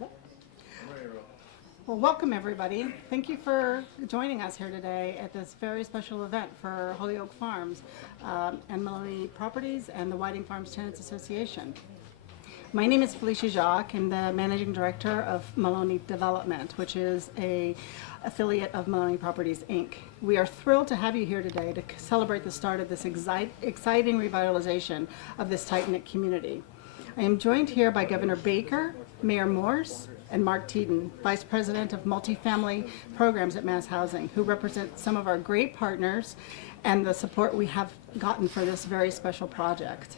Well, welcome everybody. Thank you for joining us here today at this very special event for Holyoke Farms and Maloney Properties and the Whiting Farms Tenants Association. My name is Felicia Jacques. I'm the Managing Director of Maloney Development, which is an affiliate of Maloney Properties, Inc. We are thrilled to have you here today to celebrate the start of this exciting revitalization of this tight-knit community. I am joined here by Governor Baker, Mayor Morse, and Mark Teeden, Vice President of Multifamily Programs at Mass Housing, who represent some of our great partners and the support we have gotten for this very special project.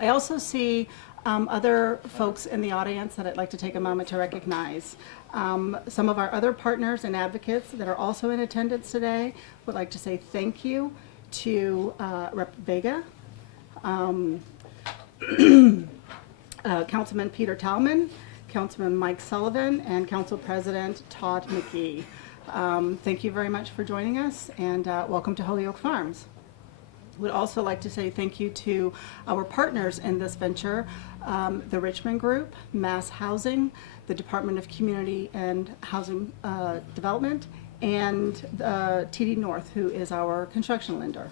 I also see other folks in the audience that I'd like to take a moment to recognize. Some of our other partners and advocates that are also in attendance today would like to say thank you to Rep. Vega, Councilman Peter Talman, Councilman Mike Sullivan, and Council President Todd McGee. Thank you very much for joining us, and welcome to Holyoke Farms. We'd also like to say thank you to our partners in this venture, the Richmond Group, Mass Housing, the Department of Community and Housing Development, and TD North, who is our construction lender.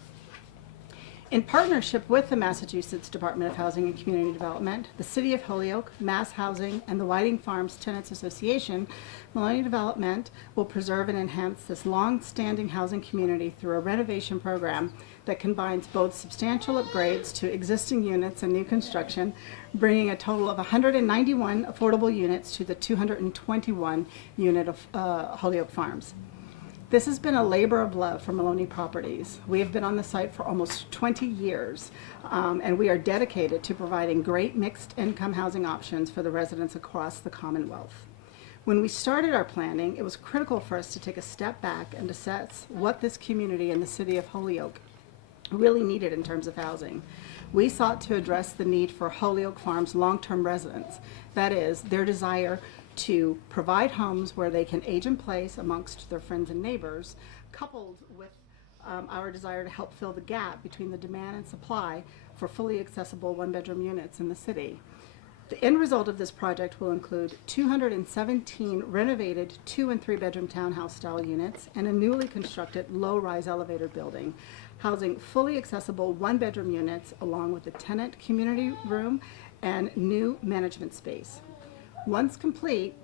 In partnership with the Massachusetts Department of Housing and Community Development, the City of Holyoke, Mass Housing, and the Whiting Farms Tenants Association, Maloney Development will preserve and enhance this long-standing housing community through a renovation program that combines both substantial upgrades to existing units and new construction, bringing a total of 191 affordable units to the 221 unit of Holyoke Farms. This has been a labor of love for Maloney Properties. We have been on the site for almost 20 years, and we are dedicated to providing great mixed income housing options for the residents across the Commonwealth. When we started our planning, it was critical for us to take a step back and assess what this community and the city of Holyoke really needed in terms of housing. We sought to address the need for Holyoke Farms long-term residents, that is, their desire to provide homes where they can age in place amongst their friends and neighbors, coupled with our desire to help fill the gap between the demand and supply for fully accessible one-bedroom units in the city. The end result of this project will include 217 renovated 2- and 3-bedroom townhouse-style units and a newly constructed low-rise elevator building, housing fully accessible one-bedroom units along with a tenant community room and new management space. Once complete,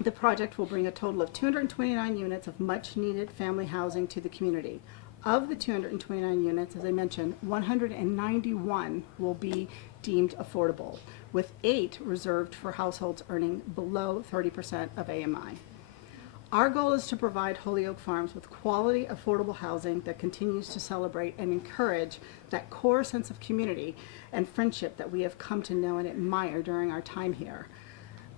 the project will bring a total of 229 units of much-needed family housing to the community. Of the 229 units, as I mentioned, 191 will be deemed affordable, with 8 reserved for households earning below 30% of AMI. Our goal is to provide Holyoke Farms with quality, affordable housing that continues to celebrate and encourage that core sense of community and friendship that we have come to know and admire during our time here.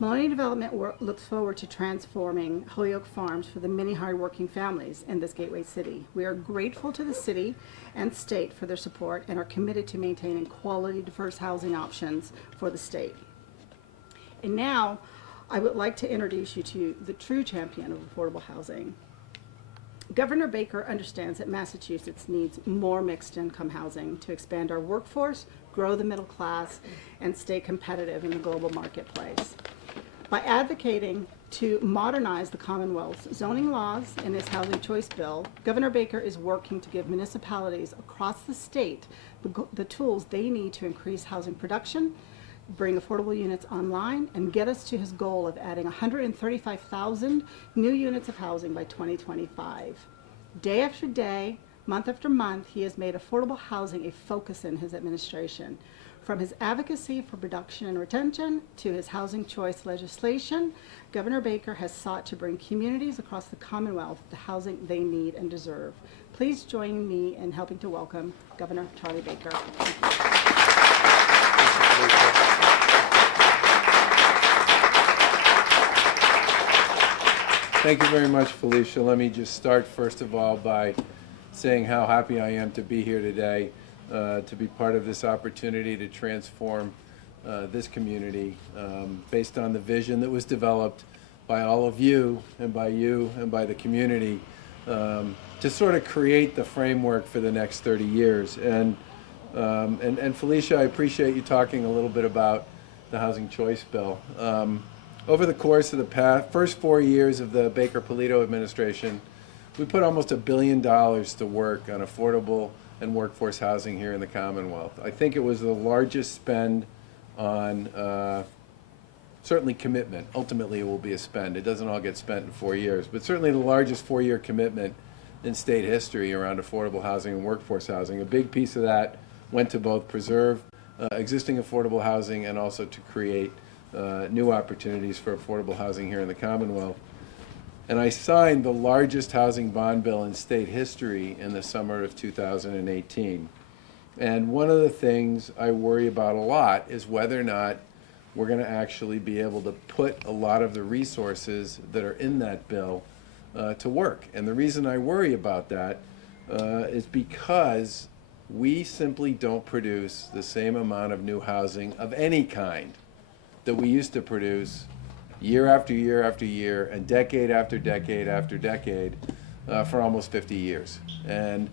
Maloney Development looks forward to transforming Holyoke Farms for the many hardworking families in this gateway city. We are grateful to the city and state for their support and are committed to maintaining quality, diverse housing options for the state. And now, I would like to introduce you to the true champion of affordable housing. Governor Baker understands that Massachusetts needs more mixed income housing to expand our workforce, grow the middle class, and stay competitive in the global marketplace. By advocating to modernize the Commonwealth's zoning laws in his Housing Choice Bill, Governor Baker is working to give municipalities across the state the tools they need to increase housing production, bring affordable units online, and get us to his goal of adding 135,000 new units of housing by 2025. Day after day, month after month, he has made affordable housing a focus in his administration. From his advocacy for production and retention to his housing choice legislation, Governor Baker has sought to bring communities across the Commonwealth the housing they need and deserve. Please join me in helping to welcome Governor Charlie Baker. Thank you very much, Felicia. Let me just start, first of all, by saying how happy I am to be here today, to be part of this opportunity to transform this community based on the vision that was developed by all of you and by the community to sort of create the framework for the next 30 years. And Felicia, I appreciate you talking a little bit about the Housing Choice Bill. over the course of the first 4 years of the Baker-Polito administration, we put almost $1 billion to work on affordable and workforce housing here in the Commonwealth. I think it was the largest spend on certainly commitment. Ultimately, it will be a spend. It doesn't all get spent in 4 years, but certainly the largest 4-year commitment in state history around affordable housing and workforce housing. A big piece of that went to both preserve existing affordable housing and also to create new opportunities for affordable housing here in the Commonwealth. And I signed the largest housing bond bill in state history in the summer of 2018. And one of the things I worry about a lot is whether or not we're going to actually be able to put a lot of the resources that are in that bill to work. And the reason I worry about that is because we simply don't produce the same amount of new housing of any kind that we used to produce year after year after year and decade after decade after decade for almost 50 years. And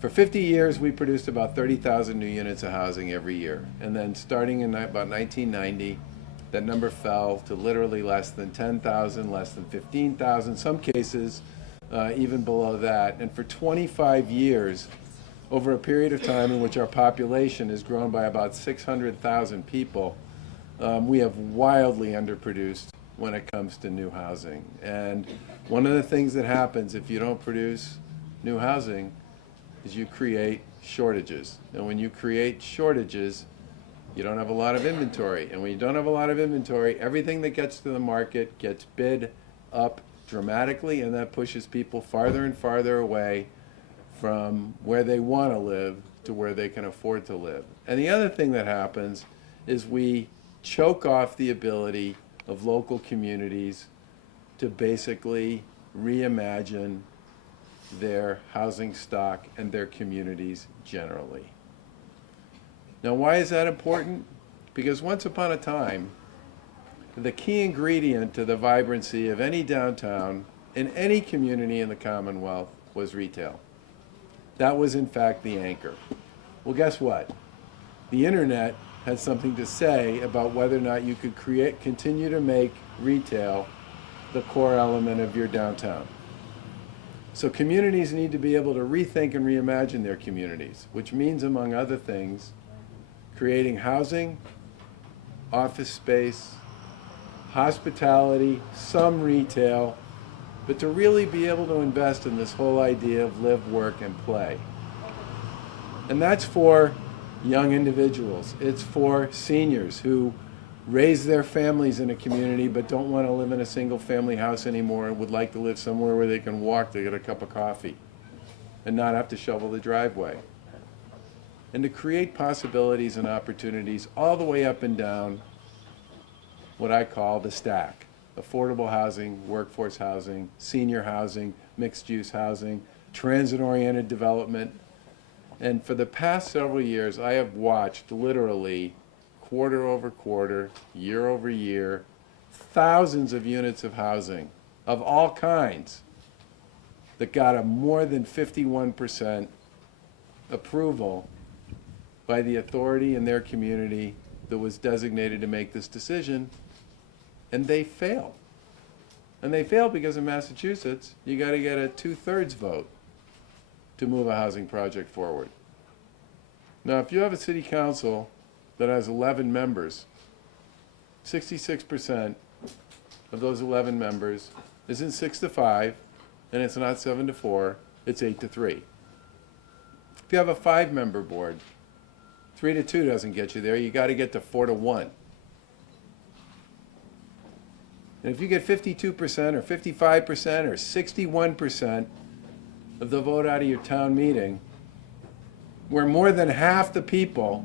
for 50 years, we produced about 30,000 new units of housing every year. And then starting in about 1990, that number fell to literally less than 10,000, less than 15,000, some cases even below that. And for 25 years, over a period of time in which our population has grown by about 600,000 people, we have wildly underproduced when it comes to new housing. And one of the things that happens if you don't produce new housing is you create shortages. And when you create shortages, you don't have a lot of inventory. And when you don't have a lot of inventory, everything that gets to the market gets bid up dramatically, and that pushes people farther and farther away from where they want to live to where they can afford to live. And the other thing that happens is we choke off the ability of local communities to basically reimagine their housing stock and their communities generally. Now, why is that important? Because once upon a time, the key ingredient to the vibrancy of any downtown in any community in the Commonwealth was retail. That was, in fact, the anchor. Well, guess what? The internet had something to say about whether or not you could continue to make retail the core element of your downtown. So communities need to be able to rethink and reimagine their communities, which means, among other things, creating housing, office space, hospitality, some retail, but to really be able to invest in this whole idea of live, work, and play. And that's for young individuals. It's for seniors who raise their families in a community but don't want to live in a single family house anymore and would like to live somewhere where they can walk to get a cup of coffee and not have to shovel the driveway. And to create possibilities and opportunities all the way up and down what I call the stack: affordable housing, workforce housing, senior housing, mixed-use housing, transit-oriented development. And for the past several years, I have watched literally quarter over quarter, year over year, thousands of units of housing of all kinds that got a more than 51% approval by the authority in their community that was designated to make this decision, and they failed. And they failed because in Massachusetts, you got to get a 2/3 vote to move a housing project forward. Now, if you have a city council that has 11 members, 66% of those 11 members isn't 6-5, and it's not 7-4, it's 8-3. If you have a 5-member board, 3-2 doesn't get you there. You got to get to 4-1. And if you get 52% or 55% or 61% of the vote out of your town meeting, where more than half the people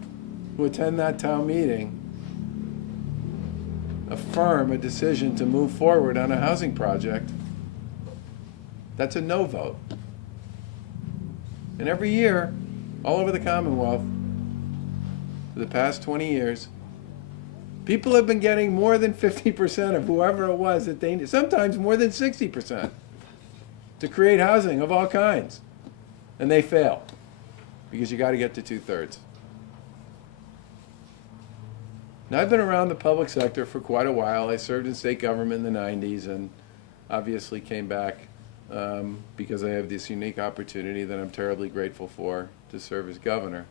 who attend that town meeting affirm a decision to move forward on a housing project, that's a no vote. And every year, all over the Commonwealth, for the past 20 years, people have been getting more than 50% of whoever it was that they need, sometimes more than 60%, to create housing of all kinds. And they fail, because you got to get to 2/3. Now, I've been around the public sector for quite a while. I served in state government in the 90s and obviously came back because I have this unique opportunity that I'm terribly grateful for to serve as governor.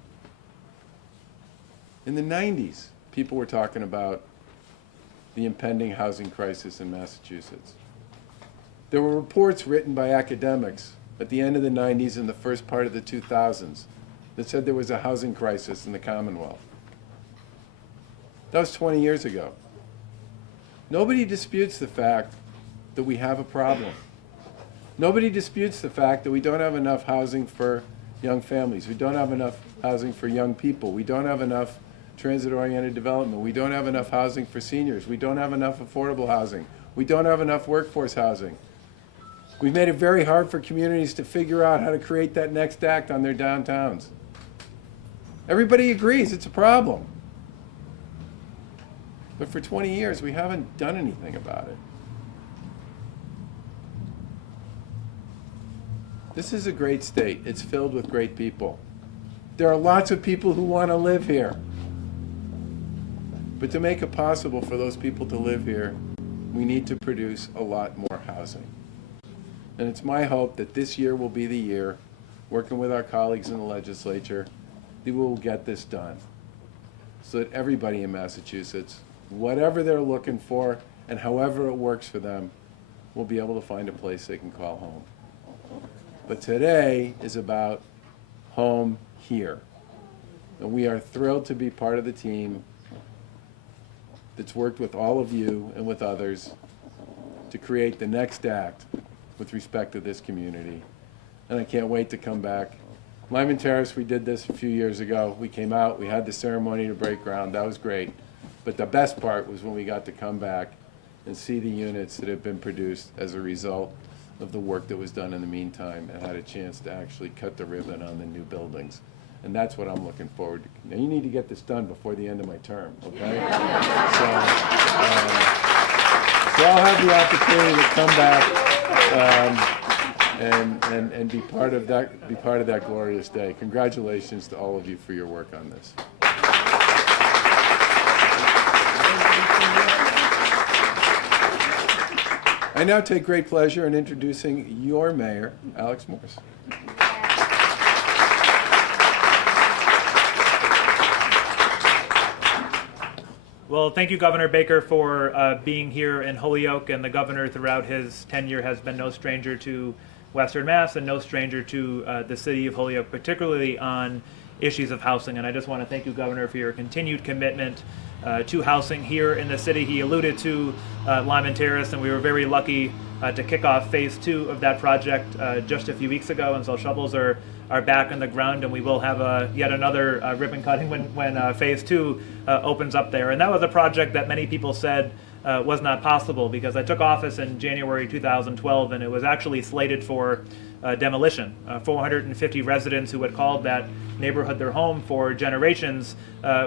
In the 90s, people were talking about the impending housing crisis in Massachusetts. There were reports written by academics at the end of the 90s and the first part of the 2000s that said there was a housing crisis in the Commonwealth. That was 20 years ago. Nobody disputes the fact that we have a problem. Nobody disputes the fact that we don't have enough housing for young families. We don't have enough housing for young people. We don't have enough transit-oriented development. We don't have enough housing for seniors. We don't have enough affordable housing. We don't have enough workforce housing. We've made it very hard for communities to figure out how to create that next act on their downtowns. Everybody agrees it's a problem. But for 20 years, we haven't done anything about it. This is a great state. It's filled with great people. There are lots of people who want to live here. But to make it possible for those people to live here, we need to produce a lot more housing. And it's my hope that this year will be the year, working with our colleagues in the legislature, that we will get this done so that everybody in Massachusetts, whatever they're looking for and however it works for them, will be able to find a place they can call home. But today is about home here. And we are thrilled to be part of the team that's worked with all of you and with others to create the next act with respect to this community. And I can't wait to come back. Lyman Terrace, we did this a few years ago. We came out, we had the ceremony to break ground. That was great. But the best part was when we got to come back and see the units that have been produced as a result of the work that was done in the meantime and had a chance to actually cut the ribbon on the new buildings. And that's what I'm looking forward to. Now, you need to get this done before the end of my term, okay? So I'll have the opportunity to come back and be part of that glorious day. Congratulations to all of you for your work on this. I now take great pleasure in introducing your mayor, Alex Morris. Well, thank you, Governor Baker, for being here in Holyoke, and the governor throughout his tenure has been no stranger to Western Mass and no stranger to the city of Holyoke, particularly on issues of housing. And I just want to thank you, Governor, for your continued commitment to housing here in the city. He alluded to Lyman Terrace, and we were very lucky to kick off phase 2 of that project just a few weeks ago, and so shovels are back on the ground, and we will have yet another ribbon cutting when phase 2 opens up there. And that was a project that many people said was not possible, because I took office in January 2012, and it was actually slated for demolition. 450 residents who had called that neighborhood their home for generations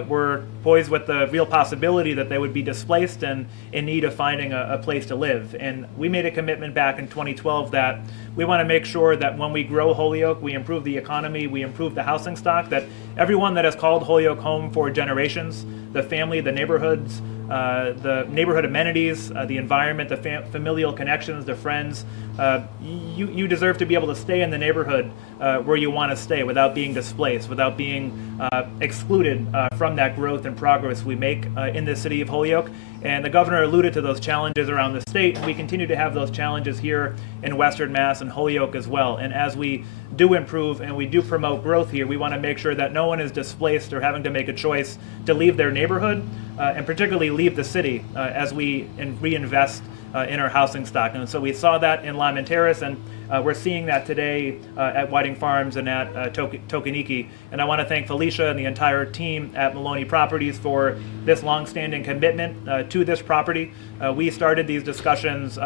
were poised with the real possibility that they would be displaced and in need of finding a place to live. And we made a commitment back in 2012 that we want to make sure that when we grow Holyoke, we improve the economy, we improve the housing stock, that everyone that has called Holyoke home for generations, the family, the neighborhoods, the neighborhood amenities, the environment, the familial connections, the friends, you deserve to be able to stay in the neighborhood where you want to stay without being displaced, without being excluded from that growth and progress we make in the city of Holyoke. And the governor alluded to those challenges around the state, and we continue to have those challenges here in Western Mass and Holyoke as well. And as we do improve and we do promote growth here, we want to make sure that no one is displaced or having to make a choice to leave their neighborhood, and particularly leave the city as we reinvest in our housing stock. And so we saw that in Lyman Terrace, and we're seeing that today at Whiting Farms and at Tokeniki. And I want to thank Felicia and the entire team at Maloney Properties for this long-standing commitment to this property. We started these discussions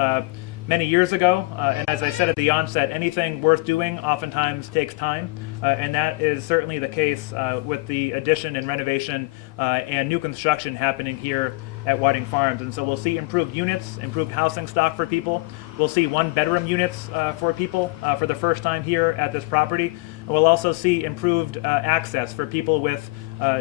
many years ago, and as I said at the onset, anything worth doing oftentimes takes time, and that is certainly the case with the addition and renovation and new construction happening here at Whiting Farms. And so we'll see improved units, improved housing stock for people. We'll see one-bedroom units for people for the first time here at this property. And we'll also see improved access for people with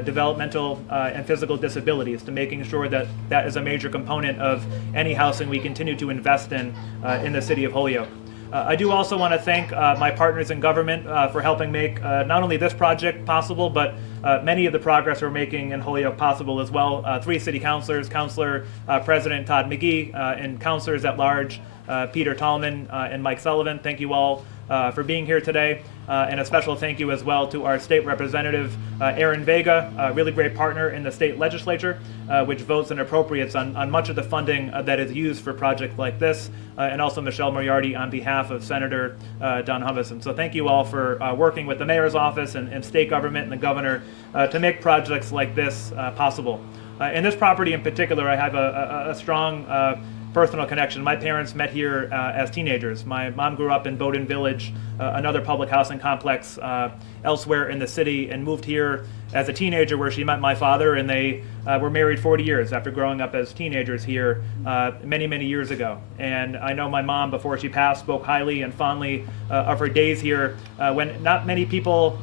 developmental and physical disabilities, to making sure that that is a major component of any housing we continue to invest in the city of Holyoke. I do also want to thank my partners in government for helping make not only this project possible, but many of the progress we're making in Holyoke possible as well. 3 city councilors, Councilor President Todd McGee, and councilors at large, Peter Tallman and Mike Sullivan. Thank you all for being here today. And a special thank you as well to our state representative, Aaron Vega, a really great partner in the state legislature, which votes and appropriates on much of the funding that is used for projects like this, and also Michelle Moriarty on behalf of Senator Don Humison. So thank you all for working with the mayor's office and state government and the governor to make projects like this possible. In this property in particular, I have a strong personal connection. My parents met here as teenagers. My mom grew up in Bowdoin Village, another public housing complex elsewhere in the city, and moved here as a teenager, where she met my father, and they were married 40 years after growing up as teenagers here many, many years ago. And I know my mom, before she passed, spoke highly and fondly of her days here when not many people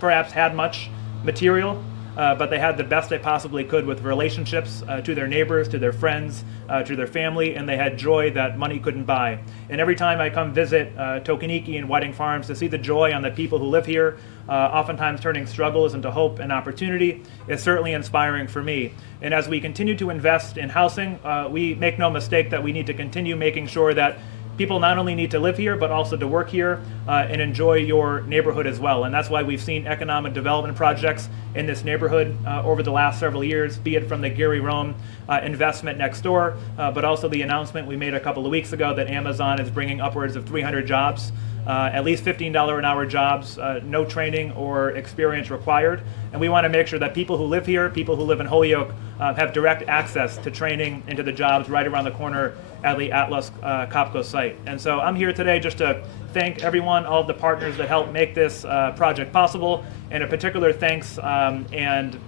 perhaps had much material, but they had the best they possibly could with relationships to their neighbors, to their friends, to their family, and they had joy that money couldn't buy. And every time I come visit Tokeniki and Whiting Farms, to see the joy on the people who live here, oftentimes turning struggles into hope and opportunity, is certainly inspiring for me. And as we continue to invest in housing, we make no mistake that we need to continue making sure that people not only need to live here, but also to work here and enjoy your neighborhood as well. And that's why we've seen economic development projects in this neighborhood over the last several years, be it from the Gary Rome investment next door, but also the announcement we made a couple of weeks ago that Amazon is bringing upwards of 300 jobs, at least $15 an hour jobs, no training or experience required. And we want to make sure that people who live here, people who live in Holyoke, have direct access to training and to the jobs right around the corner at the Atlas Copco site. And so I'm here today just to thank everyone, all of the partners that helped make this project possible, and a particular thanks and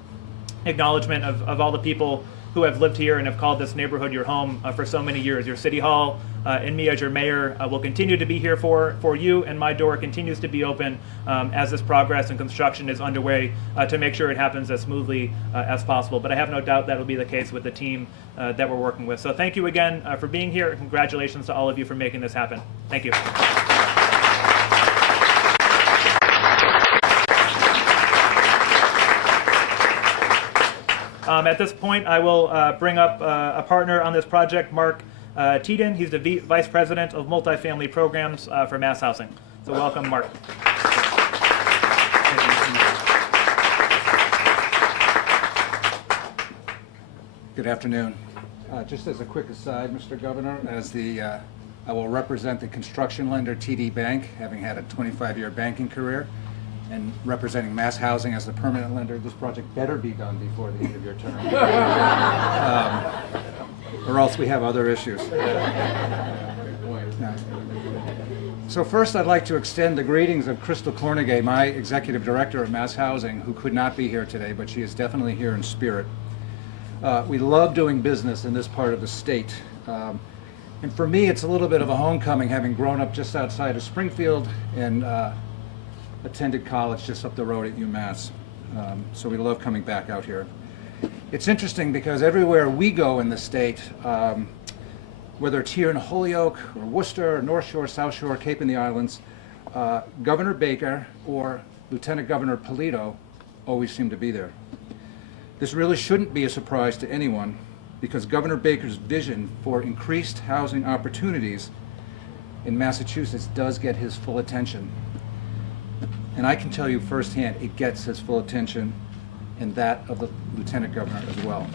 acknowledgement of all the people who have lived here and have called this neighborhood your home for so many years. Your city hall and me as your mayor will continue to be here for you, and my door continues to be open as this progress and construction is underway to make sure it happens as smoothly as possible. But I have no doubt that will be the case with the team that we're working with. So thank you again for being here, and congratulations to all of you for making this happen. Thank you. At this point, I will bring up a partner on this project, Mark Teeden. He's the Vice President of Multifamily Programs for Mass Housing. So welcome, Mark. Good afternoon. Just as a quick aside, Mr. Governor, I will represent the construction lender TD Bank, having had a 25-year banking career, and representing Mass Housing as the permanent lender. This project better be done before the end of your term, or else we have other issues. So first, I'd like to extend the greetings of Crystal Cornegay, my executive director of Mass Housing, who could not be here today, but she is definitely here in spirit. We love doing business in this part of the state. And for me, it's a little bit of a homecoming, having grown up just outside of Springfield and attended college just up the road at UMass. So we love coming back out here. It's interesting because everywhere we go in the state, whether it's here in Holyoke or Worcester or North Shore, South Shore, Cape and the Islands, Governor Baker or Lieutenant Governor Polito always seem to be there. This really shouldn't be a surprise to anyone, because Governor Baker's vision for increased housing opportunities in Massachusetts does get his full attention. And I can tell you firsthand, it gets his full attention, and that of the Lieutenant Governor as well.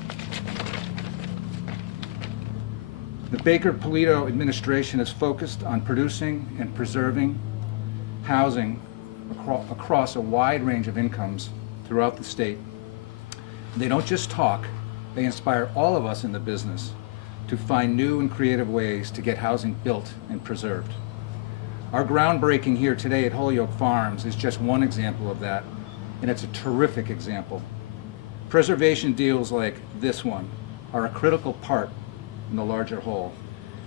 The Baker-Polito administration is focused on producing and preserving housing across a wide range of incomes throughout the state. They don't just talk, they inspire all of us in the business to find new and creative ways to get housing built and preserved. Our groundbreaking here today at Holyoke Farms is just one example of that, and it's a terrific example. Preservation deals like this one are a critical part in the larger whole.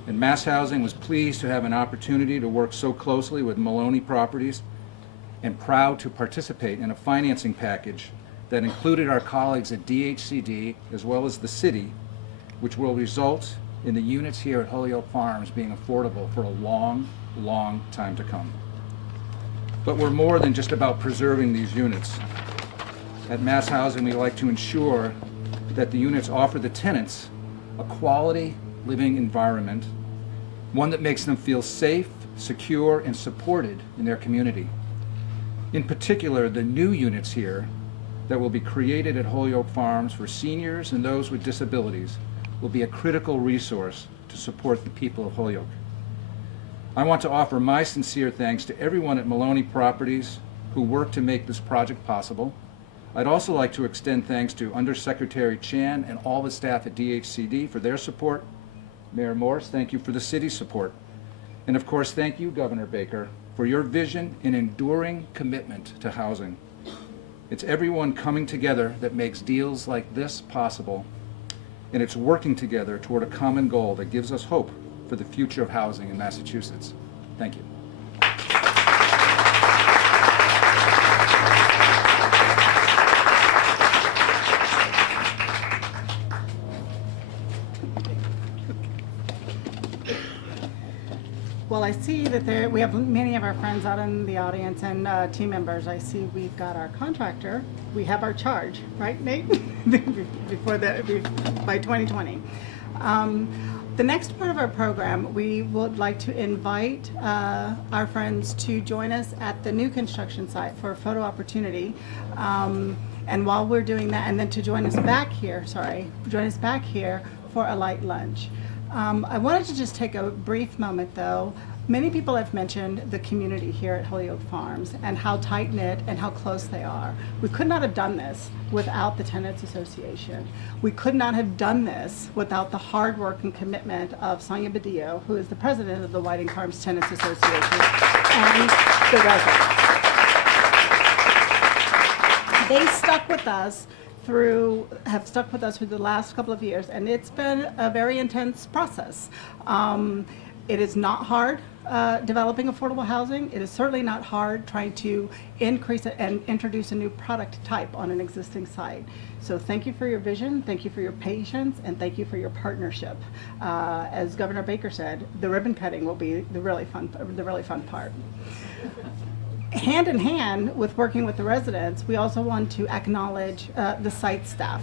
And Mass Housing was pleased to have an opportunity to work so closely with Maloney Properties and proud to participate in a financing package that included our colleagues at DHCD as well as the city, which will result in the units here at Holyoke Farms being affordable for a long, long time to come. But we're more than just about preserving these units. At Mass Housing, we like to ensure that the units offer the tenants a quality living environment, one that makes them feel safe, secure, and supported in their community. In particular, the new units here that will be created at Holyoke Farms for seniors and those with disabilities will be a critical resource to support the people of Holyoke. I want to offer my sincere thanks to everyone at Maloney Properties who worked to make this project possible. I'd also like to extend thanks to Undersecretary Chan and all the staff at DHCD for their support. Mayor Morris, thank you for the city's support. And of course, thank you, Governor Baker, for your vision and enduring commitment to housing. It's everyone coming together that makes deals like this possible, and it's working together toward a common goal that gives us hope for the future of housing in Massachusetts. Thank you. Well, I see that we have many of our friends out in the audience and team members. I see we've got our contractor. We have our charge, right, Nate? By 2020. The next part of our program, we would like to invite our friends to join us at the new construction site for a photo opportunity. And while we're doing that, and then to join us back here for a light lunch. I wanted to just take a brief moment, though. Many people have mentioned the community here at Holyoke Farms and how tight-knit and how close they are. We could not have done this without the Tenants Association. We could not have done this without the hard work and commitment of Sonia Badillo, who is the president of the Whiting Farms Tenants Association, and the residents. They stuck with us through the last couple of years, and it's been a very intense process. It is not hard developing affordable housing. It is certainly not hard trying to increase it and introduce a new product type on an existing site. So thank you for your vision, thank you for your patience, and thank you for your partnership. As Governor Baker said, the ribbon cutting will be the really fun part. Hand in hand with working with the residents, we also want to acknowledge the site staff,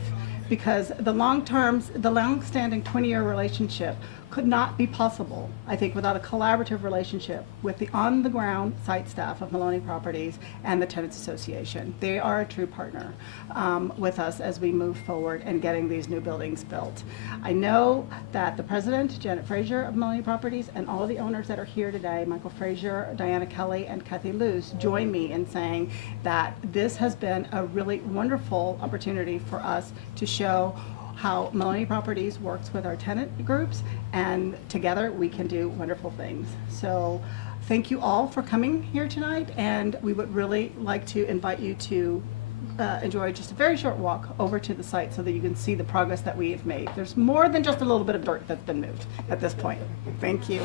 because the long-standing 20-year relationship could not be possible, I think, without a collaborative relationship with the on-the-ground site staff of Maloney Properties and the Tenants Association. They are a true partner with us as we move forward in getting these new buildings built. I know that the president, Janet Frazier of Maloney Properties, and all of the owners that are here today, Michael Frazier, Diana Kelly, and Kathy Luce, join me in saying that this has been a really wonderful opportunity for us to show how Maloney Properties works with our tenant groups, and together we can do wonderful things. So thank you all for coming here tonight, and we would really like to invite you to enjoy just a very short walk over to the site so that you can see the progress that we have made. There's more than just a little bit of dirt that's been moved at this point. Thank you.